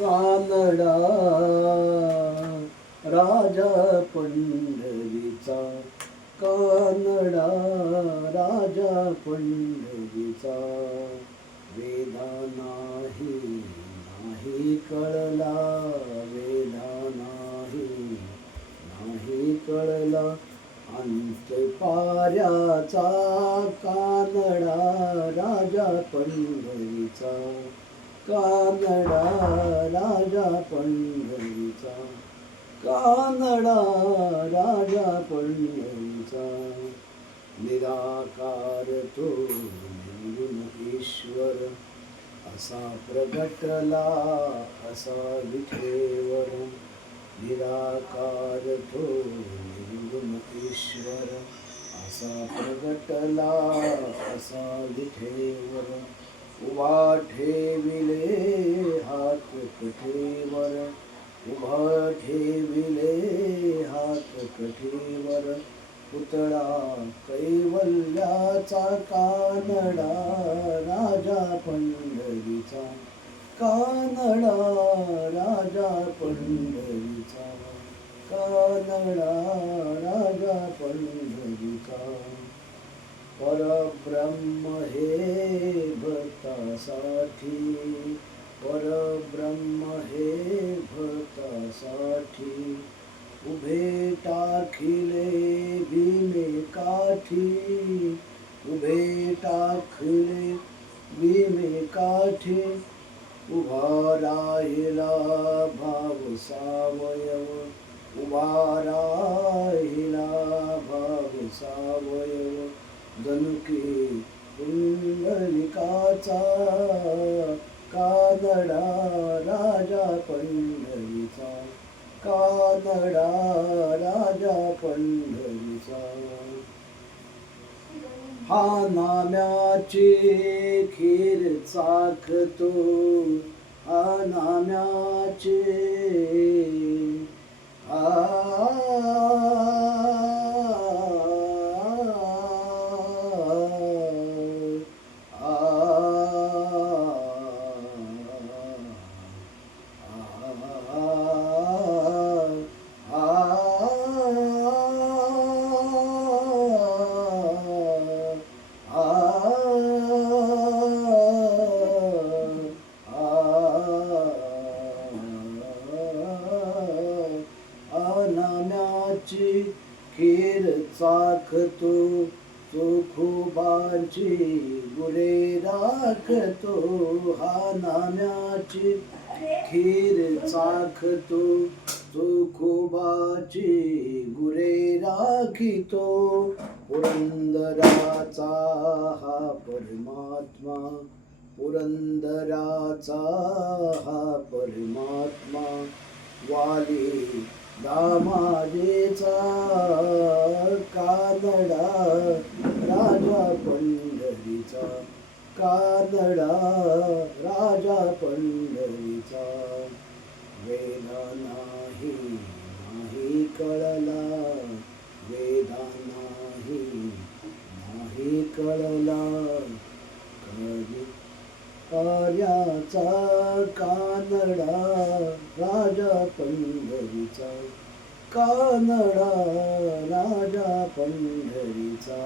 कानडा राजा पंढरीचा, कानडा राजा पंढरीचा. वेदा नाही कळला, वेदा नाही कळला अंत पाऱ्याचा. कानडा राजा पंढरीचा, कानडा राजा पंढरीचा, कानडा राजा पंढरीचा. निराकार तो निर्गुण ईश्वर, असा प्रगटला असा विठेवर. निराकार तो निर्गुण ईश्वर, असा प्रगटला असा विठेवर. उभा ठेविले हात कठेवर, उभा ठेविले हात कठेवर. पुतळा कैवल्याचा, कानडा राजा पंढरीचा, कानडा राजा पंढरीचा, कानडा राजा पंढरीचा. परब्रह्म हे भक्तासाठी, परब्रह्म हे भक्तासाठी. उभे टाकिले भीमे काठी, उभे टाकले भीमे काठी. उभा राहिला भाव सावयव, उभा राहिला भाव सावयव. जनुके पुंडलिकाचा, कानडा राजा पंढरीचा, कानडा राजा पंढरीचा. हा नाम्याची खीर चाखतो, हा नाम्याची नाम्याची खीर चाखतो, चोखोबाची गुरे राखतो. हा नाम्याची खीर चाखतो, चोखोबाची गुरे राखितो. पुरंदराचा हा परमात्मा, पुरंदराचा हा परमात्मा. वाली दामाजेचा, कानडा राजा पंढरीचा, कानडा राजा पंढरीचा. वेदा नाही कळला, वेदा नाही कळला. कार्याचा कानडा राजा पंढरीचा, कानडा राजा पंढरीचा.